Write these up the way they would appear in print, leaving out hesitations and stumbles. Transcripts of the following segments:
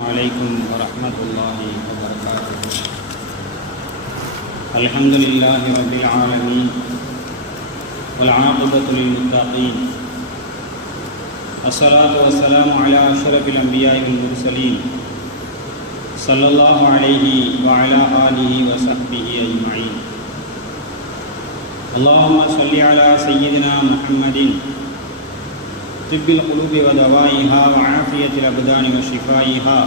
عليكم ورحمة الله وبركاته. الحمد لله رب العالمين والعاقبة للمتقين، الصلاة والسلام على أشرف الأنبياء والمرسلين صلى الله عليه وعلى آله وصحبه أجمعين. اللهم صل على سيدنا محمد طب القلوب ودوائها وعافية الأبدان وشفائها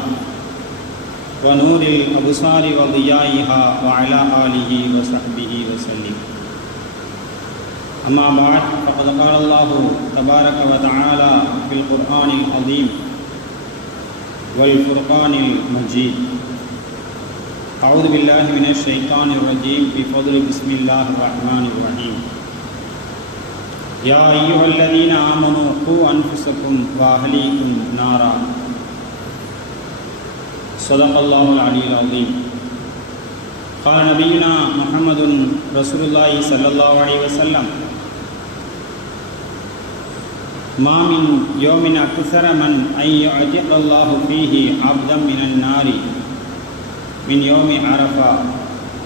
ونور الأبصار وضيائها وعلى آله وصحبه وسلم. أما بعد، فقد قال الله تبارك وتعالى في القرآن العظيم والفرقان المجيد: أعوذ بالله من الشيطان الرجيم، بفضل بسم الله الرحمن الرحيم. يا أيها الذين آمنوا قوا أنفسكم وأهليكم نارا. صدق الله العلي العظيم. قال نبينا محمد رسول الله صلى الله عليه وسلم: ما من يوم أكثر من أن يعتق الله فيه عبدا من النار من يوم عرفة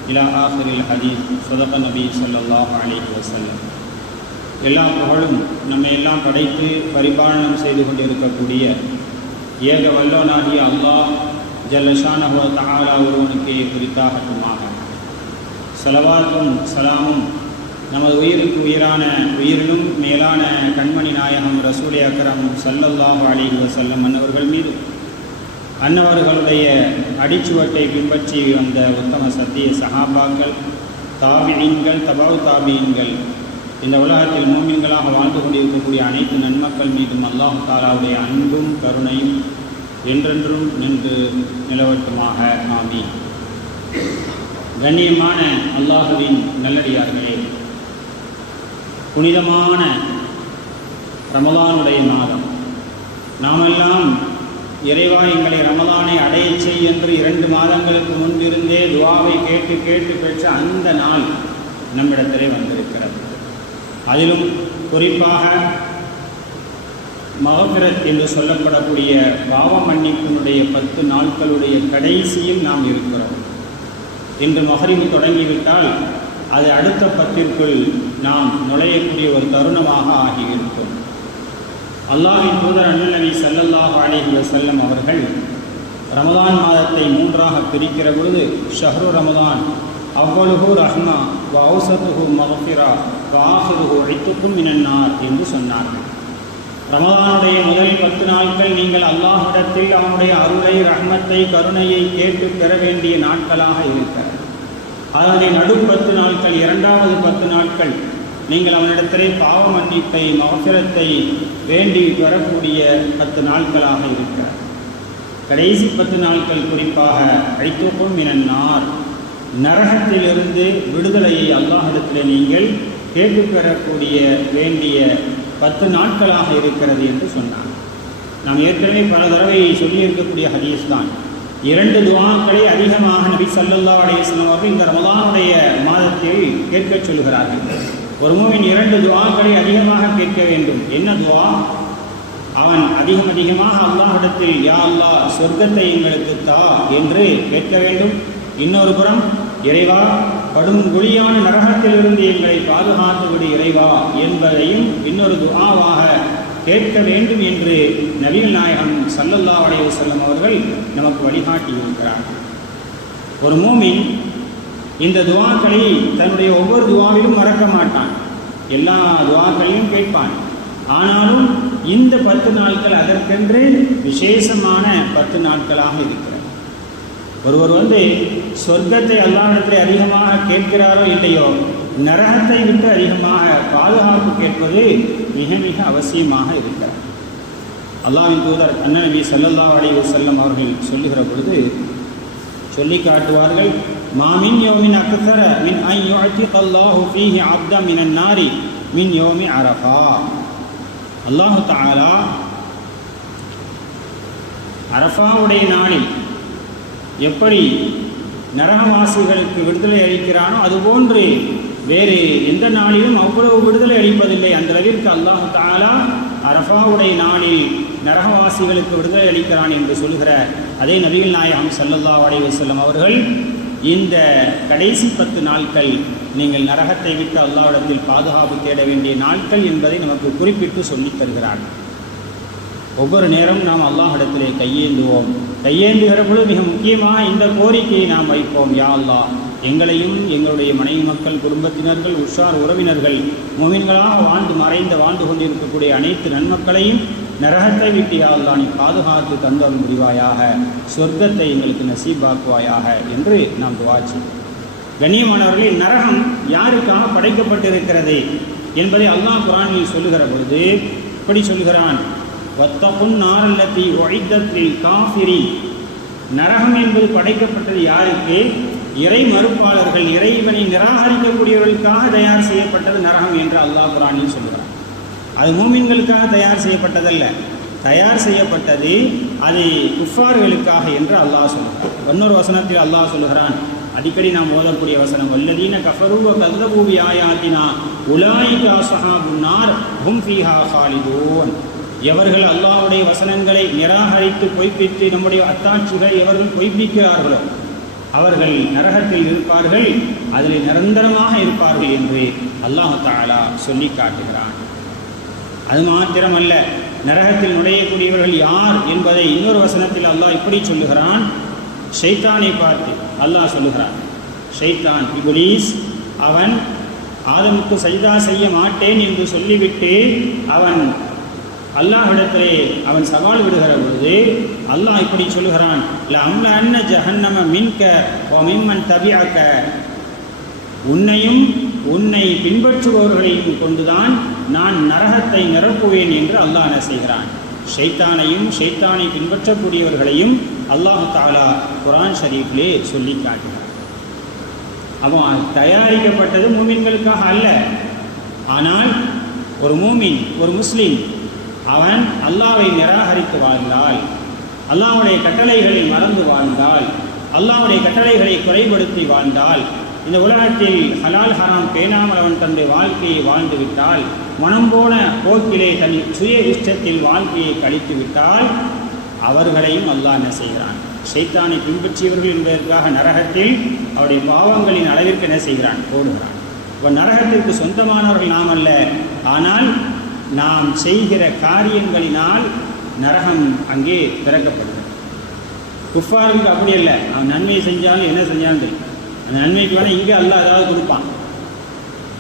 إلى آخر الحديث. صدق النبي صلى الله عليه وسلم. எல்லா புகழும் நம்மை எல்லாம் படைத்து பரிபாலனம் செய்து கொண்டிருக்கக்கூடிய ஏக வல்லோனாகிய அல்லாஹ் ஜல்லஷானஹு வ தஆலா ஒருவனுக்கே குறித்தாகட்டுமாக. ஸலவாத்தும் ஸலாமும் நமது உயிருக்கு உயிரான உயிரினும் மேலான கண்மணி நாயகம் ரசூலே அக்ரம் ஸல்லல்லாஹு அலைஹி வஸல்லம் அன்னவர்கள் மீது, அன்னவர்களுடைய அடிச்சுவட்டை பின்பற்றி வந்த உத்தம சத்திய சஹாபாக்கள், தாபிஈன்கள், தபவு தாபிஈன்கள், இந்த உலகத்தில் மூமின்களாக வாழ்ந்து கொண்டிருக்கக்கூடிய அனைத்து நன்மக்கள் மீதும் அல்லாஹ் தஆலாவுடைய அன்பும் கருணையும் என்றென்றும் நின்று நிலவட்டுமாக. ஆமீன். கண்ணியமான அல்லாஹுவின் நல்லடியார்களே, புனிதமான ரமலானுடைய மாதம். நாமெல்லாம் இறைவா எங்களை ரமலானை அடையச் செய் என்று 2 மாதங்களுக்கு முன்பிருந்தே துஆவை கேட்டு கேட்டு பெற்ற அந்த நாள் நம்மிடத்திலே வந்திருக்கிறது. அதிலும் குறிப்பாக மகஃபிரத் என்று சொல்லப்படக்கூடிய பாவ மன்னிப்பினுடைய 10 நாட்களுடைய கடைசியில் நாம் இருக்கிறோம். இன்று மகரிப் தொடங்கிவிட்டால் அது அடுத்த 10ற்குள் நாம் நுழையக்கூடிய ஒரு தருணமாக ஆகியிருக்கும். அல்லாஹ்வின் தூதர் அண்ணல் நபி ஸல்லல்லாஹு அலைஹி வஸல்லம் அவர்கள் ரமலான் மாதத்தை 3ஆக பிரிக்கிற பொழுது, ஷஹ்ரு ரமலான் அவ்வலுஹு ரஹ்மா வ அவுஸதுஹு மக்ஃபிரா வ ஆஹிருஹு இத்கும் மினன் நார் என்று சொன்னார்கள். ரமலானுடைய முதல் 10 நாட்கள் நீங்கள் அல்லாஹ்விடத்தில் அவனுடைய அருளை, ரஹ்மத்தை, கருணையை கேட்டு பெற வேண்டிய நாட்களாக இருக்கிறது. அதனுடைய நடு 10 நாட்கள், 2வது 10 நாட்கள் நீங்கள் அவனிடத்திலே பாவ மன்னிப்பை, மக்ஃபிரத்தை வேண்டி பெறக்கூடிய 10 நாட்களாக இருக்கிறது. கடைசி 10 நாட்கள் குறிப்பாக இத்கும் மினன் நார், நரகத்திலிருந்து விடுதலையை அல்லாஹ்விடத்தில் நீங்கள் கேட்டு பெறக்கூடிய வேண்டிய 10 நாட்களாக இருக்கிறது என்று சொன்னார். நாம் ஏற்கனவே பல தடவை சொல்லியிருக்கக்கூடிய ஹதீஸ் தான். 2 துஆக்களை அதிகமாக நபி ஸல்லல்லாஹு அலைஹி வஸல்லம் அவர்கள் இந்த ரமலானுடைய மாதத்தில் கேட்கச் சொல்கிறார்கள். ஒரு மூமின் 2 துஆக்களை அதிகமாக கேட்க வேண்டும். என்ன துஆ? அவன் அதிகமாக அல்லாஹ்விடத்தில் யா அல்லாஹ் சொர்க்கத்தை எங்களுக்கு தா என்று கேட்க வேண்டும். இன்னொரு புறம், இறைவா கடும் குழியான நரகத்திலிருந்து எங்களை பாதுகாத்து விடு இறைவா என்பதையும் இன்னொரு துஆவாக கேட்க வேண்டும் என்று நபிகள் நாயகம் ஸல்லல்லாஹு அலைஹி வஸல்லம் அவர்கள் நமக்கு வழிகாட்டி இருக்கிறார்கள். ஒரு மூமின் இந்த துஆக்களை தன்னுடைய ஒவ்வொரு துஆவிலும் மறக்க மாட்டான், எல்லா துஆக்களையும் கேட்பான். ஆனாலும் இந்த 10 நாட்கள் அதற்கென்று விசேஷமான 10 நாட்களாக இருக்கிறது. ஒருவர் சொர்க்கத்தை அல்லாஹ்விடத்தில் அதிகமாக கேட்கிறாரோ இல்லையோ, நரகத்தை விட்டு அதிகமாக பாதுகாப்பு கேட்பது மிக மிக அவசியமாக இருக்கிறது. அல்லாஹ்வின் தூதர் அண்ணல் நபி ஸல்லல்லாஹு அலைஹி வஸல்லம் அவர்கள் சொல்லுகிற பொழுது சொல்லி காட்டுவார்கள்: மாமின் யௌமின் அக்ஸர மின் அன் யுஅதிக அல்லாஹு ஃபீஹி அப்தன் மினன் நாரி மின் யௌமி அரஃபா. அல்லாஹ் தஆலா அரஃபாவுடைய நாளில் எப்படி நரகவாசிகளுக்கு விடுதலை அளிக்கிறானோ அதுபோன்று வேறு எந்த நாளிலும் அவ்வளவு விடுதலை அளிப்பதில்லை. அந்த அளவிற்கு அல்லாஹ் தஆலா அரஃபாவுடைய நாளில் நரகவாசிகளுக்கு விடுதலை அளிக்கிறான் என்று சொல்கிற அதே நபிகள் நாயகம் ஸல்லல்லாஹு அலைஹி வஸல்லம் அவர்கள் இந்த கடைசி 10 நாட்கள் நீங்கள் நரகத்தை விட்டு அல்லாஹ்விடத்தில் பாதுகாப்பு தேட வேண்டிய நாட்கள் என்பதை நமக்கு குறிப்பிட்டு சொல்லித் தருகிறார்கள். ஒவ்வொரு நேரம் நாம் அல்லாஹ்விடத்திலே கையேந்துவோம். கையேந்துகிற பொழுது மிக முக்கியமாக இந்த கோரிக்கையை நாம் வைப்போம். யா அல்லாஹ், எங்களையும் எங்களுடைய மனைவி மக்கள், குடும்பத்தினர்கள், உற்றார் உறவினர்கள், முஃமின்களாக வாழ்ந்து கொண்டிருக்கக்கூடிய அனைத்து நன்மக்களையும் நரகத்தை விட்டு யா அல்லாஹ் நீ பாதுகாத்து தந்தல் முடிவாயாக, சொர்க்கத்தை எங்களுக்கு நசீபாக்குவாயாக என்று நாம் துஆ செய்வோம். கண்ணியமானவர்களே, நரகம் யாருக்காக படைக்கப்பட்டிருக்கிறது என்பதை அல்லாஹ் குர்ஆனில் சொல்லுகிற பொழுது இப்படி சொல்கிறான், வத்தகுன் நாரல்லதி உஇத்தத் லில் காஃபிரின். நரகம் என்பது படைக்கப்பட்டது யாருக்கு? இறை மறுப்பாளர்கள், இறைவனை நிராகரிக்கக்கூடியவர்களுக்காக தயார் செய்யப்பட்டது நரகம் என்று அல்லாஹ் குர்ஆனில் சொல்கிறான். அது மூமின்களுக்காக தயார் செய்யப்பட்டதல்ல, தயார் செய்யப்பட்டது அது குஃபார்களுக்காக என்று அல்லாஹ் சொல்கிறான். இன்னொரு வசனத்தில் அல்லாஹ் சொல்கிறான், அடிக்கடி நாம் ஓதக்கூடிய வசனம், வல்லதீன கஃபரு வ கஸபூ பி ஆயாத்தினா உலாயிக அஸ்ஹாபுன் நார் ஹும் ஃபீஹா காலிதூன். எவர்கள் அல்லாஹ்வுடைய வசனங்களை நிராகரித்து பொய்ப்பித்து நம்முடைய அத்தாட்சிகளை எவர்கள் பொய்ப்பிக்கிறார்களோ அவர்கள் நரகத்தில் இருப்பார்கள், அதில் நிரந்தரமாக இருப்பார்கள் என்று அல்லாஹ் தஆலா சொல்லி காட்டுகிறான். அது மாத்திரமல்ல, நரகத்தில் நுழையக்கூடியவர்கள் யார் என்பதை இன்னொரு வசனத்தில் அல்லாஹ் இப்படி சொல்லுகிறான். ஷைத்தானை பார்த்து அல்லாஹ் சொல்லுகிறான், ஷைத்தான் இப்லீஸ் அவன் ஆதமுக்கு சஜ்தா செய்ய மாட்டேன் என்று சொல்லிவிட்டு அவன் அல்லாஹ்விடத்திலே அவன் சவால் விடுகிற பொழுது அல்லாஹ் இப்படி சொல்லுகிறான், லஅம்ல அன்ன ஜஹன்னம மின்க வ மிம்மன் தபிஅக. உன்னையும் உன்னை பின்பற்றுபவர்களையும் கொண்டுதான் நான் நரகத்தை நிரப்புவேன் என்று அல்லாஹ் என்ன செய்கிறான். ஷைத்தானையும் ஷைத்தானை பின்பற்றக்கூடியவர்களையும் அல்லாஹ் தஆலா குர்ஆன் ஷரீஃபிலே சொல்லி காட்டுகிறான். அவன் தயாரிக்கப்பட்டது மூமின்களுக்காக அல்ல. ஆனால் ஒரு மூமின், ஒரு முஸ்லீம், அவன் அல்லாஹ்வை நிராகரித்து வாழ்ந்தால், அல்லாஹ்வுடைய கட்டளைகளை மறந்து வாழ்ந்தால், அல்லாஹ்வுடைய கட்டளைகளை குறைபடுத்தி வாழ்ந்தால், இந்த உலகத்தில் ஹலால் ஹராம் பேணாமல் அவன் தன்னுடைய வாழ்க்கையை வாழ்ந்து விட்டால், மனம் போன போக்கிலே தன் சுய இஷ்டத்தில் வாழ்க்கையை கழித்து விட்டால், அவர்களையும் அல்லாஹ் என்ன செய்கிறான், ஷைத்தானை பின்பற்றியவர்கள் என்பதற்காக நரகத்தில் அவருடைய பாவங்களின் அளவிற்கு என்ன செய்கிறான், போடுகிறான். இப்போ நரகத்திற்கு சொந்தமானவர்கள் நாம் அல்ல, ஆனால் நாம் செய்கிற காரியங்களினால் நரகம் அங்கே திறக்கப்படுகிறது. குஃபாருக்கு அப்படி இல்லை, அவன் நன்மை செஞ்சாலும் என்ன செஞ்சாலும் தெரியும். அந்த நன்மைக்கு வேணால் இங்கே அல்லாஹ் ஏதாவது கொடுப்பான்.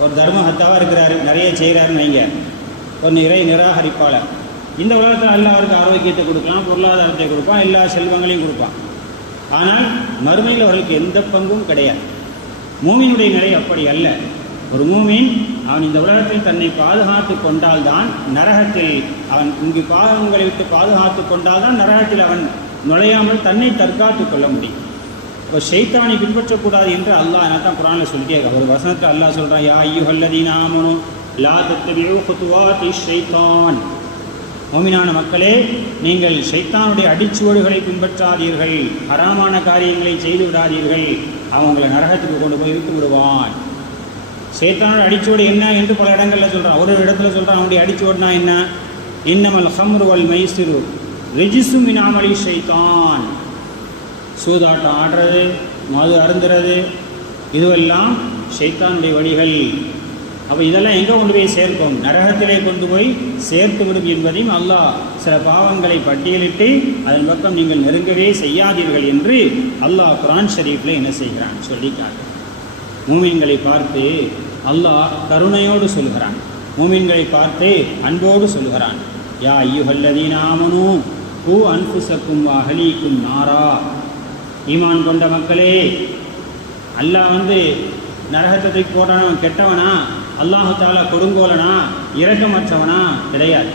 ஒரு தர்ம ஹத்தாவாக இருக்கிறாரு, நிறைய செய்கிறாருன்னு வைங்க, ஒரு இறை நிராகரிப்பாளர். இந்த உலகத்தில் அல்லாஹ் அவருக்கு ஆரோக்கியத்தை கொடுக்கலாம், பொருளாதாரத்தை கொடுப்பான், எல்லா செல்வங்களையும் கொடுப்பான். ஆனால் மறுமையில் அவர்களுக்கு எந்த பங்கும் கிடையாது. மூமினுடைய நிலை அப்படி அல்ல. ஒரு மூமின் அவன் இந்த உலகத்தில் தன்னை பாதுகாத்து கொண்டால்தான் நரகத்தில் அவன் இங்கு பாவங்களை விட்டு பாதுகாத்து கொண்டால்தான் நரகத்தில் அவன் நுழையாமல் தன்னை தற்காத்து கொள்ள முடியும். இப்போ ஷைத்தானை பின்பற்றக்கூடாது என்று அல்லாஹ் என்ன தான் குர்ஆனில் சொல்லிட்டே இருக்கான். ஒரு வசனத்தில் அல்லாஹ் சொல்கிறான், யா அய்யுஹல்லதீன ஆமனூ லா தத்தபிஉ குதுவாத்தி ஷைத்தான். மோமினான மக்களே, நீங்கள் ஷைத்தானுடைய அடிச்சுவடுகளை பின்பற்றாதீர்கள், ஹராமான காரியங்களை செய்து விடாதீர்கள், அவங்களை நரகத்துக்கு கொண்டு போய் விட்டு விடுவான். ஷைத்தானோட அடிச்சுவடு என்ன என்று பல இடங்களில் சொல்கிறான். ஒரு இடத்துல சொல்கிறான், அவனுடைய அடிச்சுவடுனா என்ன, இன்னமல் ஹம்ரு வல் மைசிரு ரிஜிசு மின் அமலி ஷைத்தான். சூதாட்டம் ஆடுறது, மது அருந்துறது, இதுவெல்லாம் ஷைத்தானுடைய வழிகள். அப்போ இதெல்லாம் எங்கே கொண்டு போய் சேர்க்கும், நரகத்திலே கொண்டு போய் சேர்த்து விடும் என்பதையும் அல்லாஹ் சில பாவங்களை பட்டியலிட்டு அதன் பக்கம் நீங்கள் நெருங்கவே செய்யாதீர்கள் என்று அல்லாஹ் குர்ஆன் ஷரீஃபில் என்ன செய்கிறான், சொல்லிக்காட்டு. மூமின்களை பார்த்து அல்லாஹ் கருணையோடு சொல்கிறான், மூமின்களை பார்த்து அன்போடு சொல்கிறான், யா அய்யுஹல்லதீன ஆமனூ கூ அன்ஃபுஸக்கும் வ அஹ்லீக்கும் நாரா. ஈமான் கொண்ட மக்களே, அல்லாஹ் நரகத்தை போடுறான் கெட்டவனா, அல்லாஹு தஆலா கொடுங்கோலனா, இரக்கமற்றவனா கிடையாது.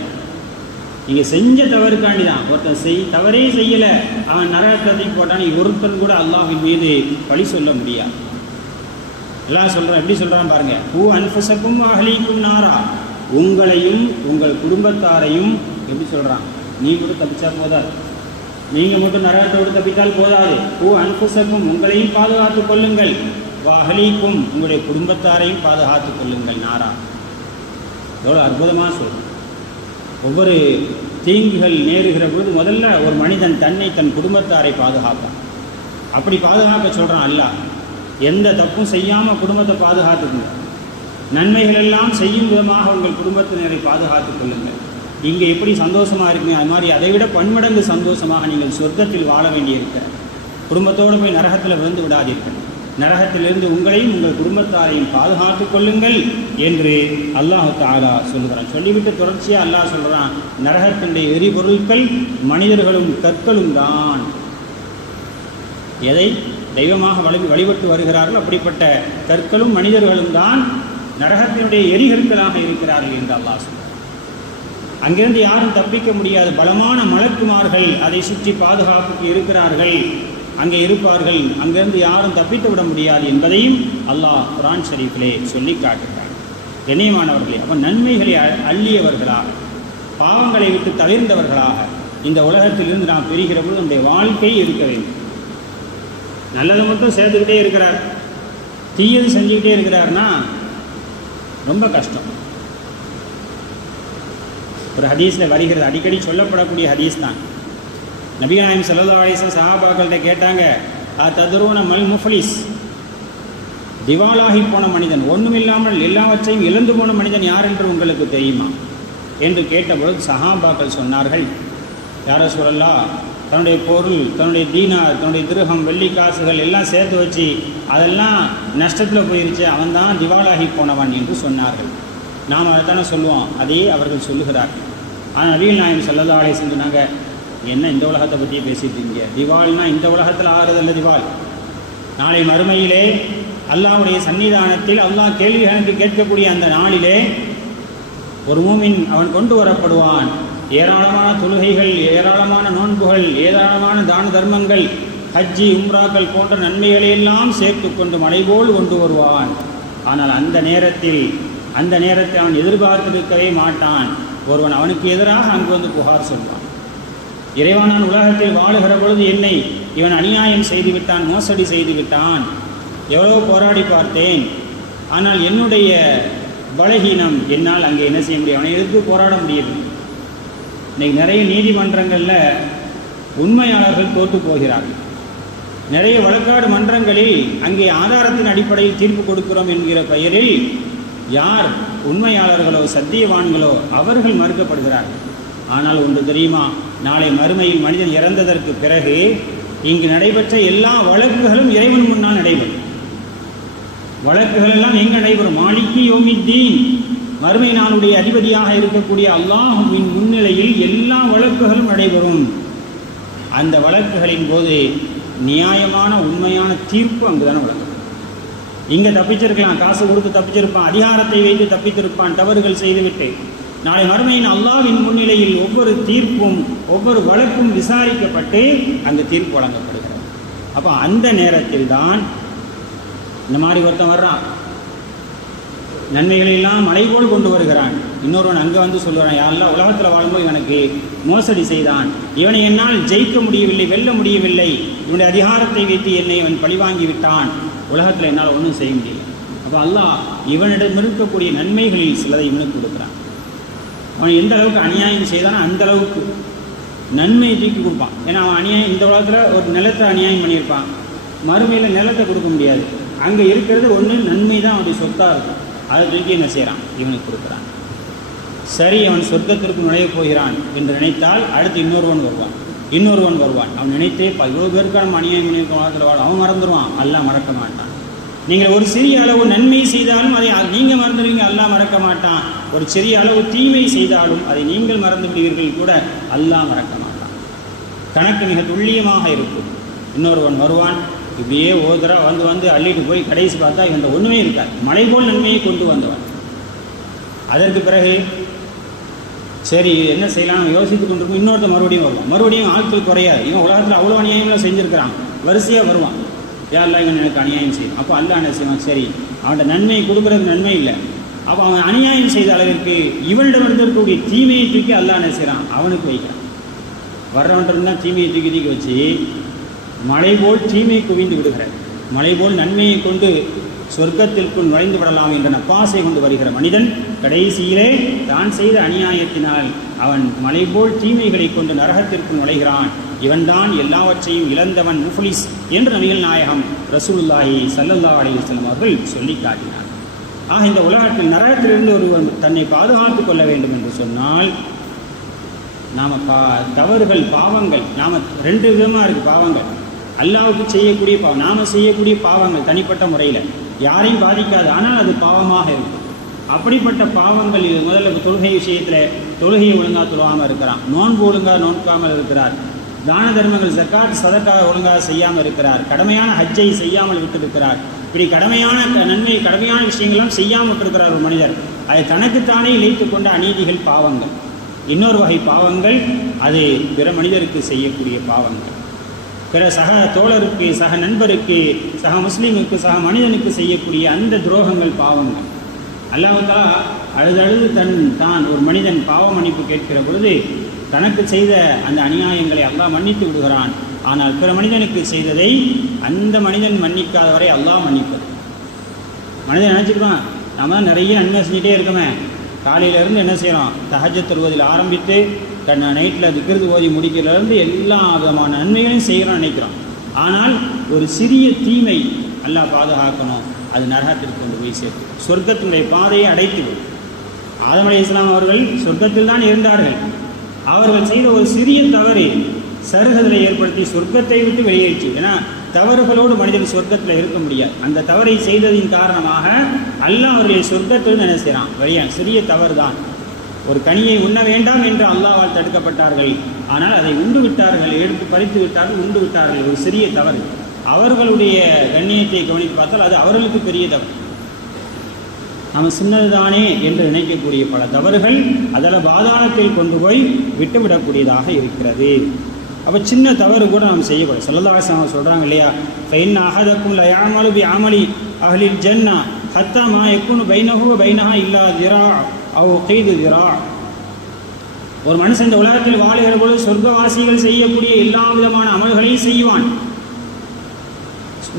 நீங்கள் செஞ்ச தவறுக்காண்டி தான். ஒருத்தன் தவறே செய்யலை, அவன் நரகத்தை போட்டான், ஒருத்தன் கூட அல்லாஹ்வின் மீது பழி சொல்ல முடியாது. எல்லாம் சொல்கிறான், எப்படி சொல்கிறான் பாருங்கள், பூ அன்ஃபுஸக்கும் அஹ்லீக்கும் நாரா. உங்களையும் உங்கள் குடும்பத்தாரையும் எப்படி சொல்கிறான், நீ கூட தப்பிச்சா போதாது, நீங்கள் மட்டும் நரகத்தை விட்டு தப்பித்தால் போதாது. பூ அன்ஃபுஸக்கும் உங்களையும் பாதுகாத்து கொள்ளுங்கள், அஹ்லீக்கும் உங்களுடைய குடும்பத்தாரையும் பாதுகாத்து கொள்ளுங்கள் நாரா. எவ்வளோ அற்புதமாக சொல்லும். ஒவ்வொரு தீங்குகள் நேருகிற பொழுது முதல்ல ஒரு மனிதன் தன்னை தன் குடும்பத்தாரை பாதுகாப்பான். அப்படி பாதுகாக்க சொல்கிறான் அல்லாஹ். எந்த தப்பும் செய்யாமல் குடும்பத்தை பாதுகாத்துக்குங்க, நன்மைகள் எல்லாம் செய்யும் விதமாக உங்கள் குடும்பத்தினரை பாதுகாத்துக் கொள்ளுங்கள். இங்கே எப்படி சந்தோஷமாக இருக்குங்க, அது மாதிரி அதை விட பன்மடங்கு சந்தோஷமாக நீங்கள் சொர்க்கத்தில் வாழ வேண்டியிருக்கிற குடும்பத்தோடு போய் நரகத்தில் விழுந்து விடாதீர்கள். நரகத்திலிருந்து உங்களையும் உங்கள் குடும்பத்தாரையும் பாதுகாத்து கொள்ளுங்கள் என்று அல்லாஹ் தஆலா சொல்கிறான். சொல்லிவிட்டு தொடர்ச்சியாக அல்லாஹ் சொல்கிறான், நரகத்தினுடைய எரிபொருட்கள் மனிதர்களும் கற்களும் தான். எதை தெய்வமாக வழிபட்டு வருகிறார்கள் அப்படிப்பட்ட கற்களும் மனிதர்களும் தான் நரகத்தினுடைய எரிகற்களாக இருக்கிறார்கள் என்று அல்லாஹ் சொல்கிறார். அங்கிருந்து யாரும் தப்பிக்க முடியாது. பலமான மலக்குமார்கள் அதை சுற்றி பாதுகாப்புக்கு இருக்கிறார்கள், அங்கே இருப்பார்கள். அங்கிருந்து யாரும் தப்பித்து விட முடியாது என்பதையும் அல்லாஹ் குர்ஆன் ஷரீஃபிலே சொல்லி காட்டுகிறார். கண்ணியமானவர்களே, அவன் நன்மைகளை அள்ளியவர்களாக, பாவங்களை விட்டு தவிர்ந்தவர்களாக இந்த உலகத்திலிருந்து நாம் பெறுகிற பொழுது நம்முடைய வாழ்க்கை இருக்க வேண்டும். நல்லதை மட்டும் சேர்த்துக்கிட்டே இருக்கிறார், தீயது செஞ்சுக்கிட்டே இருக்கிறார்னா ரொம்ப கஷ்டம். ஒரு ஹதீஸில் வருகிறது, அடிக்கடி சொல்லப்படக்கூடிய ஹதீஸ் தான். நபிகள் நாயகம் ஸல்லல்லாஹு அலைஹி வஸல்லம் சஹாபாக்கள்கிட்ட கேட்டாங்க, ததுரூன மல் முஃப்லிஸ், திவாலாகி போன மனிதன், ஒன்றுமில்லாமல் எல்லாவற்றையும் இழந்து போன மனிதன் யார் என்று உங்களுக்கு தெரியுமா என்று கேட்டபொழுது சஹாபாக்கள் சொன்னார்கள், யார ரசூலல்லாஹ், தன்னுடைய பொருள், தன்னுடைய தீனார், தன்னுடைய திருகம், வெள்ளி காசுகள் எல்லாம் சேர்த்து வச்சு அதெல்லாம் நஷ்டத்தில் போயிருச்சு, அவன் தான் திவாலாகி போனவன் என்று சொன்னார்கள். நாம் அதை தானே சொல்லுவோம், அதே அவர்கள் சொல்லுகிறார்கள். ஆனால் நபிகள் நாயகம் ஸல்லல்லாஹு அலைஹி வஸல்லம் சொன்னாங்க, என்ன இந்த உலகத்தை பற்றி பேசிட்டீங்க, திவால்னா இந்த உலகத்தில் ஆறுதல்ல திவால், நாளை மறுமையிலே அல்லாஹ்வுடைய சன்னிதானத்தில் அல்லாஹ் கேள்வி கணக்கு கேட்கக்கூடிய அந்த நாளிலே ஒரு மூமின் அவன் கொண்டு வரப்படுவான். ஏராளமான தொழுகைகள், ஏராளமான நோன்புகள், ஏராளமான தான தர்மங்கள், ஹஜ்ஜி உம்ராக்கள் போன்ற நன்மைகளையெல்லாம் சேர்த்து கொண்டு மலைபோல் கொண்டு வருவான். ஆனால் அந்த நேரத்தில் அவன் எதிர்பார்த்திருக்கவே மாட்டான். ஒருவன் அவனுக்கு எதிராக அங்கு வந்து புகார் சொல்வான், இறைவனான் உலகத்தில் வாழுகிற பொழுது என்னை இவன் அநியாயம் செய்துவிட்டான், மோசடி செய்துவிட்டான், எவ்வளோ போராடி பார்த்தேன், ஆனால் என்னுடைய பலகீனம் என்னால் அங்கே என்ன செய்ய முடியும், அவனை எதிர்த்து போராட முடியவில்லை. இன்றைக்கி நிறைய நீதிமன்றங்களில் உண்மையாளர்கள் தோற்று போகிறார்கள். நிறைய வழக்காடு மன்றங்களில் அங்கே ஆதாரத்தின் அடிப்படையில் தீர்ப்பு கொடுக்கிறோம் என்கிற பெயரில் யார் உண்மையாளர்களோ சத்தியவான்களோ அவர்கள் மறுக்கப்படுகிறார்கள். ஆனால் ஒன்று தெரியுமா, நாளை மறுமையில் மனிதன் இறந்ததற்கு பிறகு இங்கு நடைபெற்ற எல்லா வழக்குகளும் இறைவன் முன்னால் நடைபெறும். வழக்குகள் எல்லாம் எங்கே நடைபெறும்? மாலிக்கி யௌமித்தீன், மறுமை நாளுடைய அதிபதியாக இருக்கக்கூடிய அல்லாஹ்வின் முன்னிலையில் எல்லா வழக்குகளும் நடைபெறும். அந்த வழக்குகளின் போது நியாயமான உண்மையான தீர்ப்பு அங்குதானே வழங்கும். இங்கே தப்பிச்சிருக்கலாம், காசு கொடுத்து தப்பிச்சிருப்பான், அதிகாரத்தை வைத்து தப்பித்திருப்பான், தவறுகள் செய்துவிட்டு. நாளை மறுமையின் அல்லாஹ்வின் முன்னிலையில் ஒவ்வொரு தீர்ப்பும் ஒவ்வொரு வழக்கும் விசாரிக்கப்பட்டு அங்கு தீர்ப்பு வழங்கப்படுகிறது. அப்போ அந்த நேரத்தில் தான் இந்த மாதிரி ஒருத்தன் வர்றான், நன்மைகளெல்லாம் மலைபோல் கொண்டு வருகிறான். இன்னொருவன் அங்கே வந்து சொல்லுறான், யாரெல்லாம் உலகத்தில் வாழும்போது இவனுக்கு மோசடி செய்தான், இவனை என்னால் ஜெயிக்க முடியவில்லை, வெல்ல முடியவில்லை, இவனுடைய அதிகாரத்தை வைத்து என்னை அவன் பழிவாங்கி விட்டான், உலகத்தில் என்னால் ஒன்றும் செய்ய முடியல. அப்போ அல்லாஹ் இவனிடம் இருக்கக்கூடிய நன்மைகளில் சிலதை இவனுக்கு கொடுக்குறான். அவன் எந்த அளவுக்கு அநியாயம் செய்தானோ அந்த அளவுக்கு நன்மையை தூக்கி கொடுப்பான். ஏன்னா அவன் அநியாயம் இந்த உலகத்தில் ஒரு நிலத்தை அநியாயம் பண்ணியிருப்பான், மறுமையில் நிலத்தை கொடுக்க முடியாது. அங்கே இருக்கிறது ஒன்று நன்மை தான் அவனுடைய சொத்தாக இருக்கும், அதை தூக்கி என்ன செய்கிறான், இவனுக்கு கொடுக்குறான். சரி, அவன் சொர்க்கத்திற்கு நுழைய போகிறான் என்று நினைத்தால் அடுத்து இன்னொருவன் வருவான். அவன் நினைத்தே இவ்வளோ பேருக்கு நம்ம அநியாயம் பண்ணியிருக்க உலகத்தில் வாழ அவன் மறந்துடுவான், அல்லாஹ் மறக்க மாட்டான். நீங்கள் ஒரு சிறிய அளவு நன்மை செய்தாலும் அதை நீங்கள் மறந்துடுவீங்க, அல்லாஹ் மறக்க மாட்டான். ஒரு சிறிய அளவு தீமை செய்தாலும் அதை நீங்கள் மறந்து விடுவீர்கள், கூட அல்லாஹ் மறக்க மாட்டான். கணக்கு மிக துல்லியமாக இருக்கும். இன்னொருவன் வருவான், இப்படியே ஓதுரா வந்து அள்ளிட்டு போய் கடைசி பார்த்தா இவன் ஒன்றுமே இருக்காது, மலை போல் நன்மையை கொண்டு வந்தவன். அதற்கு பிறகு சரி என்ன செய்யலாம் யோசித்து கொண்டிருக்கும், இன்னொருத்த மறுபடியும் ஆட்கள் குறையாது. இவன் உலகத்தில் அவ்வளோ அநியாயம்லாம் செஞ்சுருக்கிறான், வரிசையாக வருவான், யாரெல்லாம் இவன் எனக்கு அநியாயம் செய்யும். அப்போ அல்ல என்ன செய்வான், சரி அவன்கிட்ட நன்மையை கொடுக்குறது நன்மை இல்லை, அப்போ அவன் அநியாயம் செய்த அளவிற்கு இவனிடம் இருக்கக்கூடிய தீமையை தூக்கி அல்ல என்ன செய்கிறான், அவனுக்கு வைக்கிறான். வர்றவன்றிருந்தான் தீமையை தூக்கி வச்சு மலை போல் தீமை குவிந்து விடுகிறார். மலை போல் நன்மையை கொண்டு சொர்க்கத்திற்குள் நுழைந்து விடலாம் என்ற நப்பாசை கொண்டு வருகிற மனிதன் கடைசியிலே தான் செய்த அநியாயத்தினால் அவன் மலை போல் தீமைகளை கொண்டு நரகத்திற்குள் நுழைகிறான். இவன்தான் எல்லாவற்றையும் இழந்தவன் முஃப்லிஸ் என்று நபிகள் நாயகம் ரசூலுல்லாஹி ஸல்லல்லாஹு அலைஹி வஸல்லம் அவர்கள் சொல்லி காட்டினார். ஆக இந்த உலகத்தில் நரகத்திலிருந்து ஒருவர் தன்னை பாதுகாத்துக் கொள்ள வேண்டும் என்று சொன்னால் நாம் தவறுகள் பாவங்கள் நாம் ரெண்டு விதமாக இருக்குது. பாவங்கள் அல்லாஹ்வுக்கு செய்யக்கூடிய பாவம், நாம் செய்யக்கூடிய பாவங்கள் தனிப்பட்ட முறையில் யாரையும் பாதிக்காது, ஆனால் அது பாவமாக இருக்கும். அப்படிப்பட்ட பாவங்கள் முதல்ல தொழுகை விஷயத்தில் தொழுகையை ஒழுங்காக தொழுவாமல் இருக்கிறான், நோன்பு ஒழுங்காக நோக்காமல் இருக்கிறார், தான தர்மங்கள் ஜக்காத் சதக்காக ஒழுங்காக செய்யாமல் இருக்கிறார், கடமையான ஹஜ்ஜை செய்யாமல் விட்டிருக்கிறார். இப்படி கடமையான நன்மை கடமையான விஷயங்கள்லாம் செய்யாமல் விட்டிருக்கிறார் ஒரு மனிதர். அதை தனக்குத்தானே இழைத்து கொண்ட அநீதிகள் பாவங்கள். இன்னொரு வகை பாவங்கள் அது பிற மனிதருக்கு செய்யக்கூடிய பாவங்கள், பிற சக தோழருக்கு, சக நண்பருக்கு, சக முஸ்லீமுக்கு, சக மனிதனுக்கு செய்யக்கூடிய அந்த துரோகங்கள் பாவங்கள். அல்லாஹ் தஆலா அழுதழுது தான் ஒரு மனிதன் பாவ மன்னிப்பு கேட்கிற பொழுது தனக்கு செய்த அந்த அநியாயங்களை அல்லாஹ் மன்னித்து விடுகிறான். ஆனால் பிற மனிதனுக்கு செய்ததை அந்த மனிதன் மன்னிக்காத வரை அல்லாஹ் மன்னிப்பது. மனிதன் நினச்சிருப்பான், நம்ம தான் நிறைய நன்மை செஞ்சுட்டே இருக்கோமே, காலையிலேருந்து என்ன செய்கிறோம், தஹஜ்ஜத் தொழுவதில் ஆரம்பித்து நைட்டில் திக்ருது ஓதி முடிக்கிறதுலேருந்து எல்லா விதமான நன்மைகளையும் செய்கிறோம் நினைக்கிறோம். ஆனால் ஒரு சிறிய தீமை அல்லாஹ் பாதுகாக்கணும், அது நரகத்திற்கு கொண்டு போய் சேர்த்து சொர்க்கத்தினுடைய பாதையை அடைத்துவிடும். ஆதம் அலைஹிஸ்ஸலாம் அவர்கள் சொர்க்கத்தில் தான் இருந்தார்கள். அவர்கள் செய்த ஒரு சிறிய தவறு சருகதலை ஏற்படுத்தி சொர்க்கத்தை விட்டு வெளியேற்றி. ஏன்னா தவறுகளோடு மனிதன் சொர்க்கத்தில் இருக்க முடியாது. அந்த தவறை செய்ததின் காரணமாக அல்லாஹ் அவர்களை சொர்க்கத்தில் என்ன செய்கிறான், வெளியே சிறிய தவறு தான். ஒரு கனியை உண்ண வேண்டாம் என்று அல்லாஹ்வால் தடுக்கப்பட்டார்கள், ஆனால் அதை உண்டு விட்டார்கள், எடுத்து பறித்து விட்டார்கள், உண்டு விட்டார்கள். ஒரு சிறிய தவறு. அவர்களுடைய கண்ணியத்தை கவனித்து பார்த்தால் அது அவர்களுக்கு பெரிய தவறு. நம்ம சின்னதுதானே என்று நினைக்கக்கூடிய பல தவறுகள் அதில் பாதாளத்தில் கொண்டு போய் விட்டுவிடக்கூடியதாக இருக்கிறது. அப்போ சின்ன தவறு கூட நாம் செய்யக்கூடாது. ஸல்லல்லாஹு அலைஹி வஸல்லம் சொல்கிறாங்க இல்லையா, ஃபைன் அஹதக்கும் ல யஅமலு பி அமலி அஹ்லில் ஜன்னா ஹத்தா மா யகுனு பைனஹு வ பைனஹா இல்லா திரா அவ் கீது திரா. ஒரு மனுஷன் இந்த உலகத்தில் வாழுகிற பொழுது சொர்க்கவாசிகள் செய்யக்கூடிய எல்லா விதமான அமல்களையும் செய்வான்.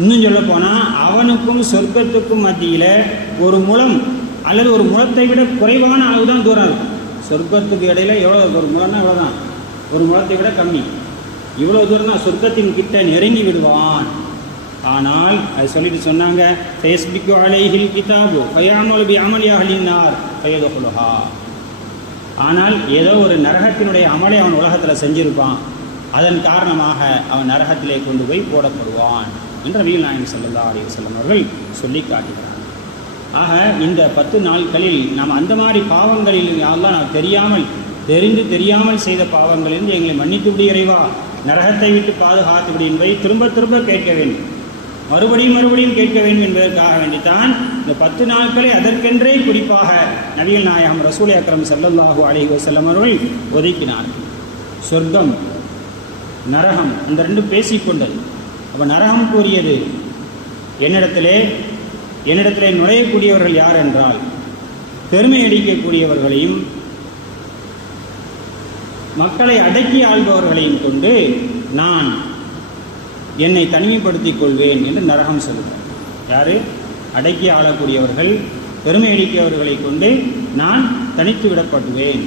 இன்னும் சொல்ல போனால் அவனுக்கும் சொர்க்கத்துக்கும் மத்தியில் ஒரு முழம் அல்லது ஒரு முழத்தை விட குறைவான அளவு தான் தூரம் இருக்கும். சொர்க்கத்துக்கு இடையில எவ்வளோ, ஒரு முழம்னா எவ்வளோ தான், ஒரு முழத்தை விட கம்மி. இவ்வளோ தூரம் தான் சொர்க்கத்தின் கிட்ட நெருங்கி விடுவான். ஆனால் அது சொல்லிட்டு சொன்னாங்க, ஃபேஸ்பிக்கு அலைஹில் கிதாபு ஃபயாமல் பி அமலி அஹ்லின்னார் ஃபயதுஹுலுஹா. ஆனால் ஏதோ ஒரு நரகத்தினுடைய அமலை அவன் உலகத்தில் செஞ்சிருப்பான், அதன் காரணமாக அவன் நரகத்திலே கொண்டு போய் போடப்படுவான் என்று நபிகள் நாயகம் ஸல்லல்லாஹு அலைஹி வஸல்லம் அவர்கள் சொல்லி காட்டுகிறார். ஆக இந்த 10 நாட்களில் நாம் அந்த மாதிரி பாவங்களில் யாரெல்லாம் நாம் தெரியாமல் செய்த பாவங்களிலிருந்து எங்களை மன்னித்து விடு இறைவா, நரகத்தை விட்டு பாதுகாத்து விடு என்பதை திரும்ப திரும்ப கேட்க வேண்டும், மறுபடியும் கேட்க வேண்டும் என்பதற்காக வேண்டித்தான் இந்த 10 நாட்களை அதற்கென்றே குறிப்பாக நபிகள் நாயகம் ரசூல் அக்ரம் ஸல்லல்லாஹு அலைஹி வஸல்லம் அவர்கள் ஒதுக்கினார். சொர்க்கம் நரகம் இந்த ரெண்டும் பேசிக்கொண்டது. அப்போ நரகம் கூறியது என்னிடத்திலே நுழையக்கூடியவர்கள் யார் என்றால் பெருமை அடிக்கக்கூடியவர்களையும் மக்களை அடக்கி ஆள்பவர்களையும் கொண்டு நான் என்னை தனிமைப்படுத்திக் கொள்வேன் என்று நரகம் சொல்கிறார். யார்? அடக்கி ஆளக்கூடியவர்கள், பெருமை அடிக்கவர்களை கொண்டு நான் தனித்து விடப்படுவேன்.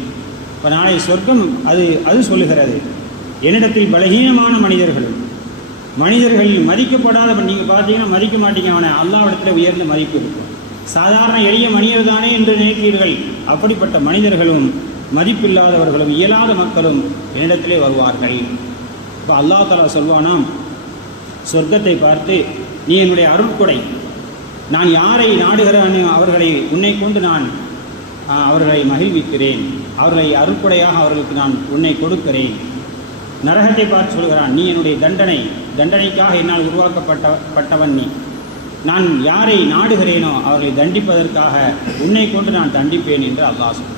இப்போ நாளை சொர்க்கம் அது சொல்லுகிறது, என்னிடத்தில் பலகீனமான மனிதர்கள் மதிக்கப்படாத, நீங்கள் பார்த்தீங்கன்னா மதிக்க மாட்டீங்க, அவனை அல்லாஹ்விடத்தில் உயர்ந்த மதிப்பு இருக்கும். சாதாரண எளிய மனிதர் தானே என்று நினைக்கிறீர்கள். அப்படிப்பட்ட மனிதர்களும் மதிப்பில்லாதவர்களும் இயலாத மக்களும் என்னிடத்திலே வருவார்கள். இப்போ அல்லாஹ் தஆலா சொல்வானாம், சொர்க்கத்தை பார்த்து, நீ என்னுடைய அருட்கொடை, நான் யாரை நாடுகிறானோ அவர்களை உன்னை கொண்டு நான் அவர்களை மகிழ்விக்கிறேன், அவர்களை அருட்கொடையாக அவர்களுக்கு நான் உன்னை கொடுக்கிறேன். நரகத்தை பார்த்து சொல்கிறான், நீ என்னுடைய தண்டனைக்காக என்னால் உருவாக்கப்பட்டவன் நீ, நான் யாரை நாடுகிறேனோ அவர்களை தண்டிப்பதற்காக உன்னை கொண்டு நான் தண்டிப்பேன் என்று அல்லாஹ் சொல்கிறான்.